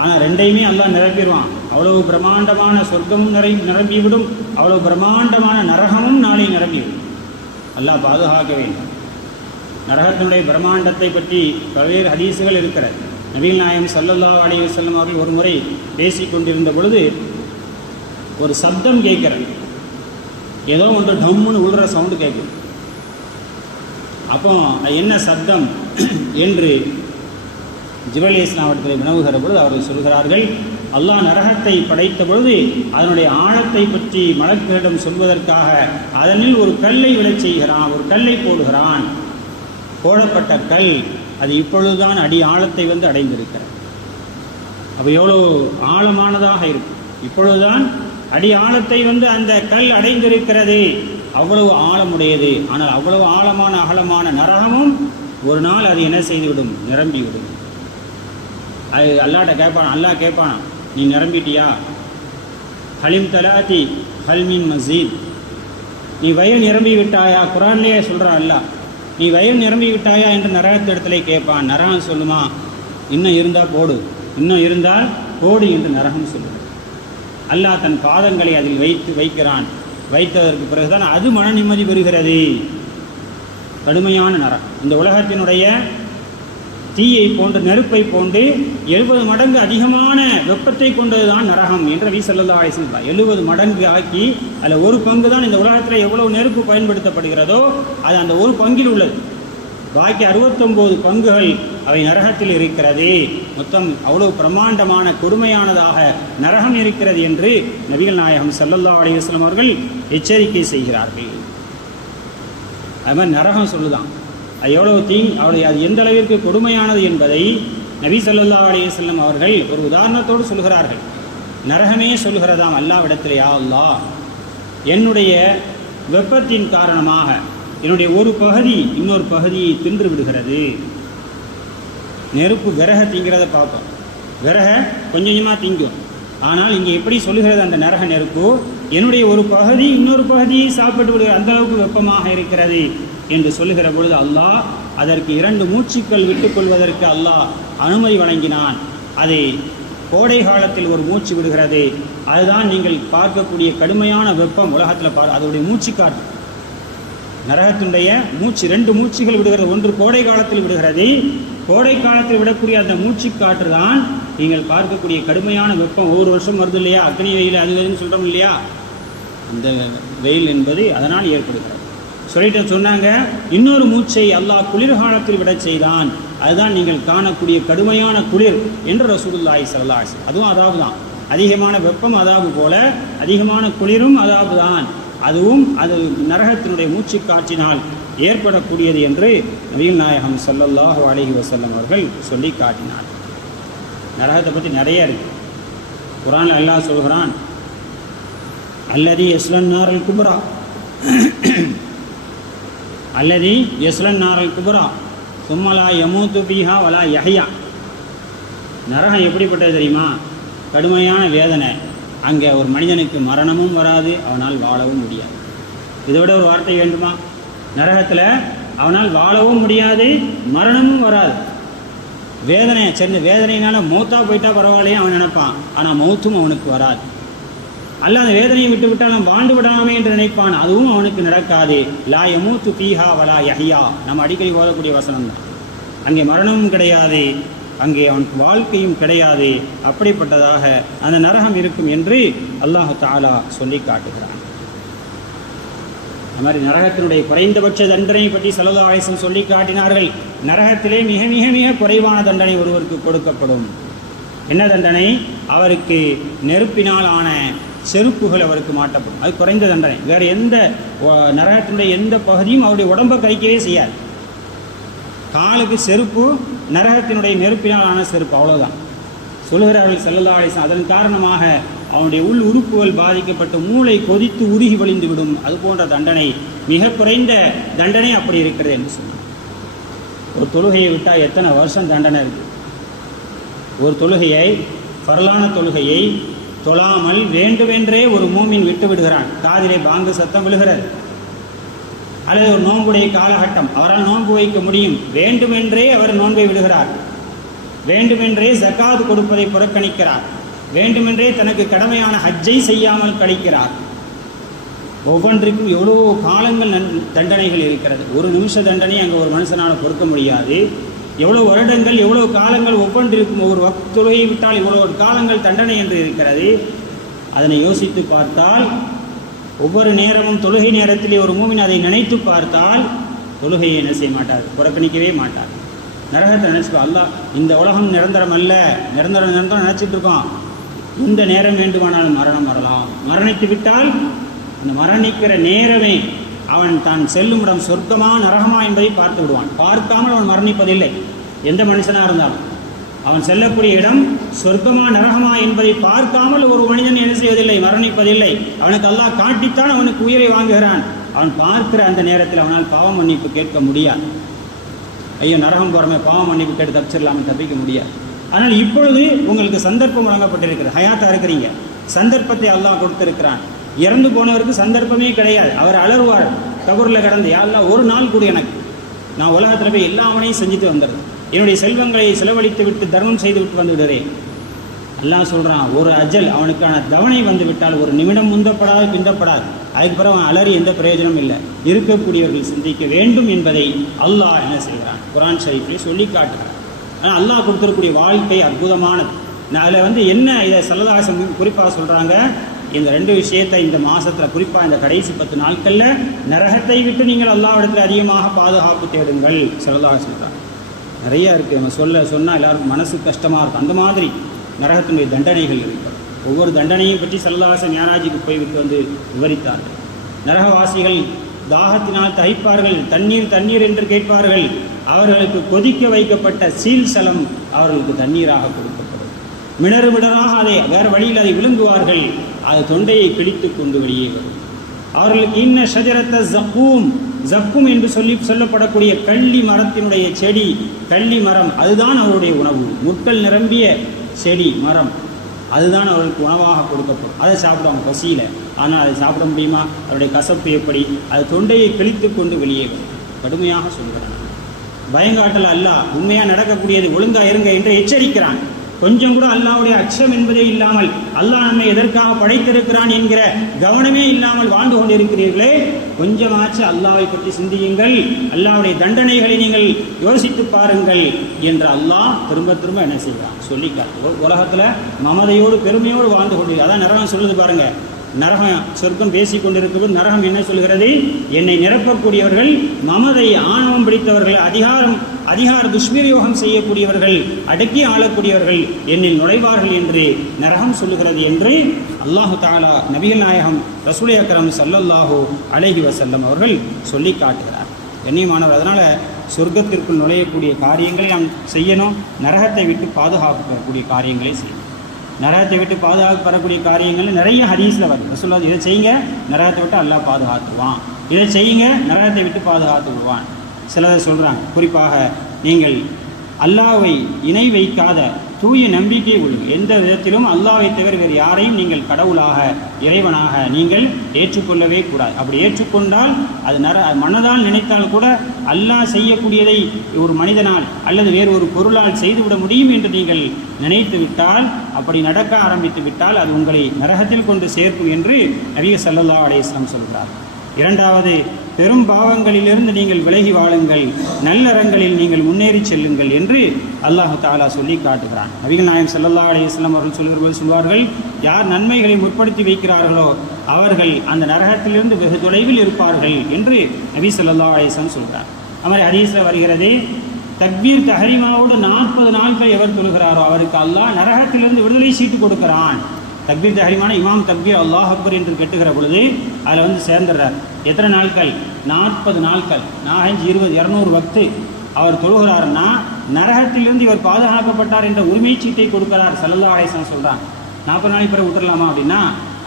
ஆனால் ரெண்டையுமே அல்லாஹ் நிரப்பிடுவான். அவ்வளவு பிரம்மாண்டமான சொர்க்கமும் நிரம்பிவிடும், அவ்வளவு பிரம்மாண்டமான நரகமும் நாளை நிரம்பிவிடும். அல்லாஹ் பாதுகாக்க வேண்டும். நரகத்தினுடைய பிரம்மாண்டத்தை பற்றி பல்வேறு ஹதீஸுகள் இருக்கிறது. நபிகள் நாயகம் ஸல்லல்லாஹு அலைஹி வஸல்லம் அவர்கள் ஒரு முறை பேசிக் கொண்டிருந்த பொழுது ஒரு சப்தம் கேட்கிறது, ஏதோ ஒன்று டம்முன்னு உள்ற சவுண்டு கேட்குது. அப்போ என்ன சப்தம் என்று ஜிப்ரீல் அலைஹிஸ்ஸலாம் அவர்கள் வினவுகிற பொழுது அவர்கள் சொல்கிறார்கள், அல்லாஹ் நரகத்தை படைத்த பொழுது அதனுடைய ஆழத்தை பற்றி மலக்குகளிடம் சொல்வதற்காக அதனில் ஒரு கல்லை விழச் செய்கிறான், ஒரு கல்லை போடுகிறான். போடப்பட்ட கல் அது இப்பொழுதுதான் அடி ஆழத்தை அடைந்திருக்கிறது. அப்போ எவ்வளோ ஆழமானதாக இருக்கும். இப்பொழுதுதான் அடி ஆழத்தை அந்த கல் அடைந்திருக்கிறது. அவ்வளவு ஆழமுடையது. ஆனால் அவ்வளவு ஆழமான அகலமான நரகமும் ஒரு நாள் அது என்ன செய்துவிடும்? நிரம்பிவிடும். அது அல்லாட்ட கேட்பான், அல்லாஹ் கேட்பான், நீ நிரம்பிட்டியா? ஹலிம் தலாத்தி ஹல்மின் மசீத், நீ வயல் நிரம்பி விட்டாயா? குரான்லேயே சொல்கிறான் அல்லாஹ், நீ வயல் நிரம்பி விட்டாயா என்று நரகத்திடத்திலே கேட்பான். நரகம் சொல்லுமா, இன்னும் இருந்தால் போடு, இன்னும் இருந்தால் போடு என்று நரகம் சொல்லும். அல்லாஹ் தன் பாதங்களை அதில் வைக்கிறான். வைத்ததற்கு பிறகுதான் அது மன நிம்மதி பெறுகிறது. கடுமையான நரகம் இந்த உலகத்தினுடைய தீயை போன்று, நெருப்பை போன்று 70 மடங்கு அதிகமான வெப்பத்தை கொண்டதுதான் நரகம் என்று நபி ஸல்லல்லாஹு அலைஹி வஸல்லம் 70 மடங்கு ஆக்கி அதில் ஒரு பங்கு தான் இந்த உலகத்தில் எவ்வளவு நெருப்பு பயன்படுத்தப்படுகிறதோ அது அந்த ஒரு பங்கில் உள்ளது. பாக்கி 69 பங்குகள் அவை நரகத்தில் இருக்கிறது. மொத்தம் அவ்வளவு பிரமாண்டமான கொடுமையானதாக நரகம் இருக்கிறது என்று நபிகள் நாயகம் ஸல்லல்லாஹு அலைஹி வஸல்லம் அவர்கள் எச்சரிக்கை செய்கிறார்கள். அது மாதிரி நரகம் சொல்லுதான் அது எவ்வளவு அது எந்த அளவிற்கு கொடுமையானது என்பதை நபி ஸல்லல்லாஹு அலைஹி வஸல்லம் அவர்கள் ஒரு உதாரணத்தோடு சொல்கிறார்கள். நரகமே சொல்கிறதாம் அல்லாஹ்விடத்தில், யா அல்லாஹ், என்னுடைய வெப்பத்தின் காரணமாக என்னுடைய ஒரு பகுதி இன்னொரு பகுதியை தின்று விடுகிறது. நெருப்பு விறக திங்கிறத பார்ப்போம், விறக கொஞ்சம் கொஞ்சமாக திங்கும். ஆனால் இங்கே எப்படி சொல்லுகிறது அந்த நரக நெருப்பு, என்னுடைய ஒரு பகுதி இன்னொரு பகுதியை சாப்பிட்டு விடுகிற அந்த அளவுக்கு வெப்பமாக இருக்கிறது என்று சொல்லுகிற பொழுது அல்லாஹ் அதற்கு 2 மூச்சுக்கள் விட்டுக்கொள்வதற்கு அல்லாஹ் அனுமதி வழங்கினான். அதை கோடை காலத்தில் ஒரு மூச்சு விடுகிறது. அதுதான் நீங்கள் பார்க்கக்கூடிய கடுமையான வெப்பம் உலகத்தில் அதனுடைய மூச்சு காற்று. நரகத்தினுடைய மூச்சு 2 மூச்சுகள் விடுகிறது. ஒன்று கோடை காலத்தில் விடுகிறது. கோடை காலத்தில் விடக்கூடிய அந்த மூச்சு காற்று தான் நீங்கள் பார்க்கக்கூடிய கடுமையான வெப்பம். ஒவ்வொரு வருஷம் வருது இல்லையா, அக்னி வெயில் அது எதுன்னு சொல்கிறோம் இல்லையா, அந்த வெயில் என்பது அதனால் ஏற்படுகிறது. சொல்லிட்டு சொன்னாங்க, இன்னொரு மூச்சை அல்லாஹ் குளிர்காலத்தில் விட செய்தான். அதுதான் நீங்கள் காணக்கூடிய கடுமையான குளிர் என்று ரசூலுல்லாஹி ஸல்லல்லாஹு அலைஹி வஸல்லம். அதுவும் அதாபு தான். அதிகமான வெப்பம் அதாபு போல அதிகமான குளிரும் அதாபு தான். அதுவும் அது நரகத்தினுடைய மூச்சு காற்றினால் ஏற்படக்கூடியது என்று நபிகள் நாயகம் ஸல்லல்லாஹு அலைஹி வஸல்லம் அவர்கள் சொல்லி காட்டினார். நரகத்தை பற்றி நிறைய இருக்கு. குர்ஆனில் அல்லாஹ் சொல்கிறான், அல்லதி யஸ்லன் நாரல் குப்ரா, அல்லதி யஸ்லன் நாரல் குப்ரா சும்மலா யமூத்து பீஹா வலா யஹ்யா. நரகம் எப்படிப்பட்டது தெரியுமா? கடுமையான வேதனை. அங்கே ஒரு மனிதனுக்கு மரணமும் வராது, அவனால் வாழவும் முடியாது. இதை விட ஒரு வார்த்தை வேண்டுமா? நரகத்தில் அவனால் வாழவும் முடியாது, மரணமும் வராது. வேதனை சேர்ந்த வேதனையினால் மௌத்தா போயிட்டா பரவாயில்லையே அவன் நினைப்பான். ஆனால் மௌத்தும் அவனுக்கு வராது. அல்ல அந்த வேதனையை விட்டு விட்டால் நாம் வாழ்ந்து விடாமே என்று நினைப்பான். அதுவும் அவனுக்கு நடக்காது. லா யமூத்து பீஹா வலா யஹ்யா, நம்ம அடிக்கடி ஓதக்கூடிய வசனம் தான். அங்கே மரணமும் கிடையாது, அங்கே அவனுக்கு வாழ்க்கையும் கிடையாது. அப்படிப்பட்டதாக அந்த நரகம் இருக்கும் என்று அல்லாஹ் தஆலா சொல்லி காட்டுகிறான். அது மாதிரி நரகத்தினுடைய குறைந்தபட்ச தண்டனை பற்றி ஸல்லல்லாஹு அலைஹி வஸல்லம் சொல்லி காட்டினார்கள். நரகத்திலே மிக மிக மிக குறைவான தண்டனை ஒருவருக்கு கொடுக்கப்படும். என்ன தண்டனை? அவருக்கு நெருப்பினால் ஆன செருப்புகள் அவருக்கு மாட்டப்படும். அது குறைந்த தண்டனை. வேறு எந்த நரகத்தினுடைய எந்த பகுதியும் அவருடைய உடம்பை கழிக்கவே செய்யாது. காலுக்கு செருப்பு நரகத்தினுடைய நெருப்பினால் ஆன செருப்பு, அவ்வளோதான் சொல்கிறார்கள் ஸல்லல்லாஹு அலைஹி வஸல்லம். அதன் காரணமாக அவனுடைய உள் உறுப்புகள் பாதிக்கப்பட்டு மூளை கொதித்து உருகி வழிந்து விடும். அது போன்ற தண்டனை, மிக குறைந்த தண்டனை அப்படி இருக்கிறது என்று சொன்னார். ஒரு தொழுகையை விட்டால் எத்தனை வருஷம் தண்டனை இருக்குது? ஒரு தொழுகையை, ஃபர்லான தொழுகையை தொழாமல் வேண்டுமென்றே ஒரு மூமின் விட்டு விடுகிறான். காதிலே பாங்கு சத்தம் விழுகிறது. அல்லது ஒரு நோன்புடைய காலகட்டம், அவரால் நோன்பு வைக்க முடியும், வேண்டுமென்றே அவர் நோன்பை விடுகிறார். வேண்டுமென்றே ஜக்காத் கொடுப்பதை புறக்கணிக்கிறார். வேண்டுமென்றே தனக்கு கடமையான ஹஜ்ஜை செய்யாமல் கழிக்கிறார். ஒவ்வொன்றுக்கும் எவ்வளோ காலங்கள் தண்டனைகள் இருக்கிறது. ஒரு நிமிஷ தண்டனை அங்கே ஒரு மனுஷனால் பொறுக்க முடியாது. எவ்வளோ வருடங்கள், எவ்வளோ காலங்கள் ஒவ்வொன்றிற்கும். ஒவ்வொரு வக்த் தொழுகையை விட்டால் இவ்வளோ காலங்கள் தண்டனை என்று இருக்கிறது. அதனை யோசித்து பார்த்தால், ஒவ்வொரு நேரமும் தொழுகை நேரத்திலே ஒரு மூமின் அதை நினைத்து பார்த்தால் தொழுகையை என்ன செய்ய மாட்டார், புறக்கணிக்கவே மாட்டார். நரகத்தை நினச்சிப்பா, அல்லாஹ் இந்த உலகம் நிரந்தரம் அல்ல, நிரந்தரம் நினச்சிட்டு இருக்கோம். இந்த நேரம் வேண்டுமானாலும் மரணம் வரலாம். மரணித்து விட்டால் இந்த மரணிக்கிற நேரமே அவன் தான் செல்லும் இடம் சொர்க்கமா நரகமா என்பதை பார்த்து விடுவான். பார்க்காமல் அவன் மரணிப்பதில்லை. எந்த மனுஷனாக இருந்தாலும் அவன் செல்லக்கூடிய இடம் சொர்க்கமா நரகமா என்பதை பார்க்காமல் ஒரு மனிதன் என்ன செய்வதில்லை, மரணிப்பதில்லை. அவனுக்கு அல்லாஹ் காட்டித்தான் அவனுக்கு உயிரை வாங்குகிறான். அவன் பார்க்கிற அந்த நேரத்தில் அவனால் பாவ மன்னிப்பு கேட்க முடியாது. ஐயோ நரகம் போகிறமே பாவ மன்னிப்பு கேட்டு தப்பிச்சிடலாமல் தப்பிக்க முடியாது. ஆனால் இப்பொழுது உங்களுக்கு சந்தர்ப்பம் வழங்கப்பட்டிருக்கிறது. ஹயாத்தாக இருக்கிறீங்க, சந்தர்ப்பத்தை அல்லாஹ் கொடுத்திருக்கிறான். இறந்து போனவருக்கு சந்தர்ப்பமே கிடையாது. அவர் அலறுவார் கபூரில் கடந்து, யாரெல்லாம் ஒரு நாள் கூட எனக்கு, நான் உலகத்தில் போய் எல்லாமனையும் செஞ்சுட்டு வந்துடுறேன், என்னுடைய செல்வங்களை செலவழித்து விட்டு தர்மம் செய்து விட்டு வந்து விடுறேன். எல்லாம் சொல்கிறான், ஒரு அஜல் அவனுக்கான தவணை வந்து விட்டால் ஒரு நிமிடம் முந்தப்படாது பிந்தப்படாது. அதுக்கு பிறகு அவன் அலறி எந்த பிரயோஜனமும் இல்லை. இருக்கக்கூடியவர்கள் சிந்திக்க வேண்டும் என்பதை அல்லாஹ் என்ன செய்கிறான், குர்ஆன் ஷரீஃபில் சொல்லி காட்டுகிறான். ஆனால் அல்லாஹ் கொடுத்துருக்கூடிய வாழ்க்கை அற்புதமானது. அதில் என்ன இதை ஸல்லல்லாஹு அலைஹி வஸல்லம் குறிப்பாக சொல்கிறாங்க, இந்த 2 விஷயத்தை இந்த மாதத்தில் குறிப்பாக இந்த கடைசி 10 நாட்களில் நரகத்தை விட்டு நீங்கள் அல்லாஹ்விடத்தில் அதிகமாக பாதுகாப்பு தேடுங்கள் ஸல்லல்லாஹு அலைஹி வஸல்லம். நிறையா இருக்குது, நம்ம சொன்னால் எல்லாருக்கும் மனசு கஷ்டமாக இருக்கும். அந்த மாதிரி நரகத்தினுடைய தண்டனைகள் இருக்கிறது. ஒவ்வொரு தண்டனையும் பற்றி ஸல்லல்லாஹு அலைஹி வஸல்லம் மியாராஜுக்கு போய்விட்டு வந்து விவரித்தார்கள். நரகவாசிகள் தாகத்தினால் தகிப்பார்கள், தண்ணீர் தண்ணீர் என்று கேட்பார்கள். அவர்களுக்கு கொதிக்க வைக்கப்பட்ட சீல் சலம் அவர்களுக்கு தண்ணீராக கொடுக்கப்படும். மிணறு மிணறாக அதை வேறு வழியில் அதை விழுங்குவார்கள். அது தொண்டையை கிழித்து கொண்டு வெளியே வரும். அவர்களுக்கு இன்ன ஷஜரத்த ஜக்கும் என்று சொல்லப்படக்கூடிய கள்ளி மரத்தினுடைய செடி, கள்ளி மரம், அதுதான் அவருடைய உணவு. முட்கள் நிரம்பிய செடி மரம், அதுதான் அவர்களுக்கு உணவாக கொடுக்கப்படும். அதை சாப்பிடுவாங்க பசியில். ஆனால் அதை சாப்பிட முடியுமா? அவருடைய கசப்பு எப்படி? அது தொண்டையை கிழித்து கொண்டு வெளியே வரும். கடுமையாக சொல்கிறான். பயங்காட்டல் அல்லாஹ் உண்மையாக நடக்கக்கூடியது ஒழுங்கா இருங்க என்று எச்சரிக்கிறான். கொஞ்சம் கூட அல்லாஹ்வுடைய அச்சம் என்பதே இல்லாமல், அல்லாஹ் நம்மை எதற்காக படைத்திருக்கிறான் என்கிற கவனமே இல்லாமல் வாழ்ந்து கொண்டிருக்கிறீர்களே, கொஞ்சமாச்சு அல்லாஹ்வை பற்றி சிந்தியுங்கள், அல்லாஹ்வுடைய தண்டனைகளை நீங்கள் யோசித்து பாருங்கள் என்று அல்லாஹ் திரும்ப திரும்ப என்ன செய்கிறான் சொல்லிக்காட்டு. உலகத்தில் மமதையோடு பெருமையோடு வாழ்ந்து கொண்டிருக்கிறது. அதான் நரகம் சொல்லுது பாருங்க. நரகம் சொர்க்கம் பேசிக் கொண்டிருக்கும்போது நரகம் என்ன சொல்கிறது, என்னை நிரப்பக்கூடியவர்கள் மமதை ஆணவம் பிடித்தவர்கள், அதிகார துஷ்பிரயோகம் செய்யக்கூடியவர்கள், அடக்கி ஆளக்கூடியவர்கள் என்னில் நுழைவார்கள் என்று நரகம் சொல்லுகிறது என்று அல்லாஹு தஆலா நபிகள் நாயகம் ரசூல் அக்ரம் ஸல்லல்லாஹு அலைஹி வஸல்லம் அவர்கள் சொல்லி காட்டுகிறார். கண்ணியமானவர், அதனால் சொர்க்கத்திற்குள் நுழையக்கூடிய காரியங்களை நாம் செய்யணும். நரகத்தை விட்டு பாதுகாக்கக்கூடிய காரியங்களை செய்யணும். நரகத்தை விட்டு பாதுகாப்பு பெறக்கூடிய காரியங்கள் நிறைய ஹதீஸில் வருது. ரசூலுல்லாஹ் இதை செய்யுங்க, நரகத்தை விட்டு அல்லாஹ் பாதுகாத்துவான், இதை செய்யுங்க, நரகத்தை விட்டு பாதுகாத்து விடுவான். சிலர் சொல்கிறாங்க, குறிப்பாக நீங்கள் அல்லாஹ்வை இணை வைக்காத தூய நம்பிக்கை உள்ளது, எந்த விதத்திலும் அல்லாஹ்வை தவிர வேறு யாரையும் நீங்கள் கடவுளாக இறைவனாக நீங்கள் ஏற்றுக்கொள்ளவே கூடாது. அப்படி ஏற்றுக்கொண்டால் அது மனதால் நினைத்தால் கூட அல்லாஹ் செய்யக்கூடியதை ஒரு மனிதனால் அல்லது வேறு ஒரு பொருளால் செய்துவிட முடியும் என்று நீங்கள் நினைத்து விட்டால், அப்படி நடக்க ஆரம்பித்து விட்டால் அது உங்களை நரகத்தில் கொண்டு சேர்க்கும் என்று நபி ஸல்லல்லாஹு அலைஹி வஸல்லம் சொல்கிறார். இரண்டாவது, பெரும் பாவங்களிலிருந்து நீங்கள் விலகி வாழுங்கள், நல்லறங்களில் நீங்கள் முன்னேறி செல்லுங்கள் என்று அல்லாஹு தஆலா சொல்லி காட்டுகிறான். நபிகள் நாயகம் ஸல்லல்லாஹு அலைஹி வஸல்லம் அவர்கள் சொல்வார்கள், யார் நன்மைகளை முற்படுத்தி வைக்கிறார்களோ அவர்கள் அந்த நரகத்திலிருந்து வெகு தொலைவில் இருப்பார்கள் என்று நபி ஸல்லல்லாஹு அலைஹி வஸல்லம் சொல்கிறார். அது ஹதீஸில் வருகிறது, தக்பீர் தஹரீமாவோடு 40 நாட்கள் எவர் தொழுகிறாரோ அவருக்கு அல்லாஹ் நரகத்திலிருந்து விடுதலை சீட்டு கொடுக்கிறான். தக்பீர் தஹரீமான இமாம் தக்பீர் அல்லாஹ் அக்பர் என்று கட்டுகிற பொழுது அதில் சேர்ந்துடுறார். எத்தனை நாட்கள்? 40 நாட்கள். 200 வக்து அவர் தொழுகிறாருன்னா நரகத்திலிருந்து இவர் பாதுகாக்கப்பட்டார் என்ற உரிமை சீட்டை கொடுக்கிறார் ஸல்லல்லாஹு அலைஹி வஸல்லம் சொல்கிறான். 40 நாளைக்கு பிறகு விட்டுடலாமா அப்படின்னா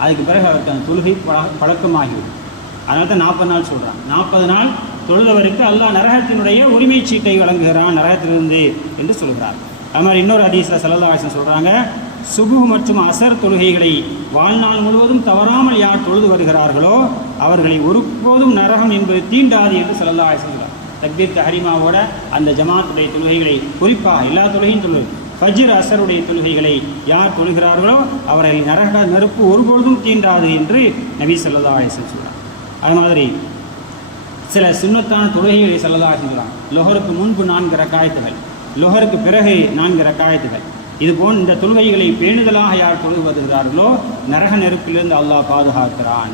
அதுக்கு பிறகு அவருக்கு அந்த தொழுகை பழக்கமாகிவிடும். அதனால தான் 40 நாள் சொல்கிறான். 40 நாள் தொழுதவருக்கு அல்லாஹ் நரகத்தினுடைய உரிமை சீட்டை வழங்குகிறான் நரகத்திலிருந்து என்று சொல்கிறார். அது மாதிரி இன்னொரு ஹதீஸில் ஸல்லல்லாஹு அலைஹி வஸல்லம் சொல்கிறாங்க, சுபுஹ் மற்றும் அசர் தொழுகைகளை வாழ்நாள் முழுவதும் தவறாமல் யார் தொழுது வருகிறார்களோ அவர்களை ஒருபோதும் நரகம் என்பது தீண்டாது என்று ஸல்லல்லாஹு அலைஹி வஸல்லம். தக்பீர் தஹரீமாவோட அந்த ஜமாத்துடைய தொழுகைகளை, குறிப்பாக எல்லா தொழுகையும் தொழுகை, ஃபஜ்ர் அசருடைய தொழுகைகளை யார் தொழுகிறார்களோ அவர்களை நரக நெருப்பு ஒருபொழுதும் தீண்டாது என்று நபி ஸல்லல்லாஹு அலைஹி வஸல்லம் சொல்கிறார். அது மாதிரி சில சுன்னத்தான தொழுகைகளை ஸல்லல்லாஹு அலைஹி வஸல்லம் சொல்கிறாங்க. லொஹருக்கு முன்பு 4 ரக்காயத்துகள், லொஹருக்கு பிறகு 4 ரக்காயத்துகள். இதுபோல் இந்த தொழுகைகளை பேணுதலாக யார் தொழுது வருகிறார்களோ நரக நெருப்பிலிருந்து அல்லாஹ் பாதுகாக்கிறான்.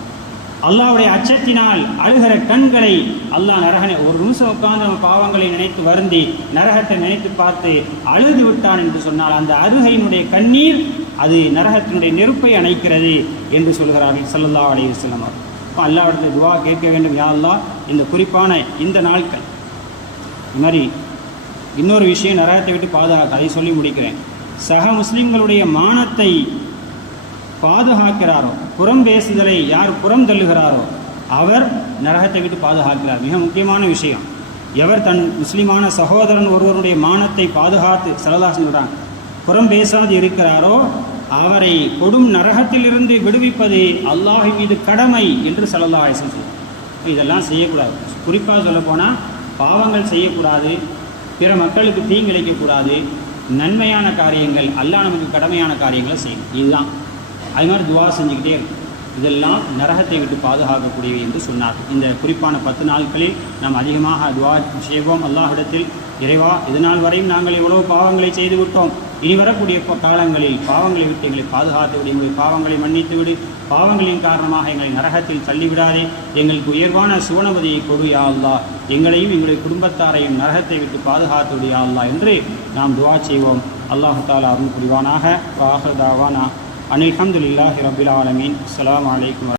அல்லாஹ்வுடைய அச்சத்தினால் அழுகிற கண்களை அல்லாஹ் ஒரு நிமிஷம் உட்கார்ந்து நம்ம பாவங்களை நினைத்து வருந்தி நரகத்தை நினைத்து பார்த்து அழுது விட்டான் என்று சொன்னால் அந்த அழுகையினுடைய கண்ணீர் அது நரகத்தினுடைய நெருப்பை அணைக்கிறது என்று சொல்கிறார்கள் ஸல்லல்லாஹு அலைஹி வஸல்லம். அல்லாஹ்விடத்தில் துஆ கேட்க வேண்டும், யா அல்லாஹ் இந்த குறிப்பான இந்த நாட்கள். இது மாதிரி இன்னொரு விஷயம் நரகத்தை விட்டு பாதுகாக்க, அதை சொல்லி முடிக்கிறேன். சக முஸ்லிம்களுடைய மானத்தை பாதுகாக்கிறாரோ, புறம் பேசுதலை யார் புறம் தள்ளுகிறாரோ அவர் நரகத்தை விட்டு பாதுகாக்கிறார். மிக முக்கியமான விஷயம். எவர் தன் முஸ்லிமான சகோதரன் ஒருவருடைய மானத்தை பாதுகாத்து ஸல்லல்லாஹு அலைஹி சொல்கிறாங்க புறம் பேசாது இருக்கிறாரோ அவரை கொடும் நரகத்திலிருந்து விடுவிப்பது அல்லாஹ்வின் மீது கடமை என்று ஸல்லல்லாஹு அலைஹி வஸல்லம். இதெல்லாம் செய்யக்கூடாது. குறிப்பாக சொல்லப்போனால் பாவங்கள் செய்யக்கூடாது, பிற மக்களுக்கு தீங்கிழைக்கக்கூடாது, நன்மையான காரியங்கள் அல்லாஹ் நமக்கு கடமையான காரியங்களை செய்யணும். இதுதான். அது மாதிரி துவா செஞ்சுக்கிட்டே இருக்கும். இதெல்லாம் நரகத்தை விட்டு பாதுகாக்கக்கூடியவை என்று சொன்னார். இந்த குறிப்பான 10 நாட்களில் நாம் அதிகமாக துவா செய்வோம் அல்லாஹ்விடத்தில். இறைவா, இதனால் வரையும் நாங்கள் எவ்வளவு பாவங்களை செய்து விட்டோம், இனி வரக்கூடிய காலங்களில் பாவங்களை விட்டு எங்களை பாதுகாத்து விடு, எங்களை பாவங்களை மன்னித்து விடு, பாவங்களின் காரணமாக எங்களை நரகத்தில் தள்ளிவிடாதே, எங்களுக்கு உயர்வான சுவனபதியை கொடு யா அல்லாஹ், எங்களையும் எங்களுடைய குடும்பத்தாரையும் நரகத்தை விட்டு பாதுகாத்து விடு யா அல்லாஹ் என்று நாம் துவா செய்வோம். அல்லாஹு தஆலா அருள் புரிவானாக. வ ஆகிரு தஅவானா அனில் ஹம்துலில்லாஹி ரப்பில் ஆலமீன். அஸ்ஸலாமு அலைக்கும்.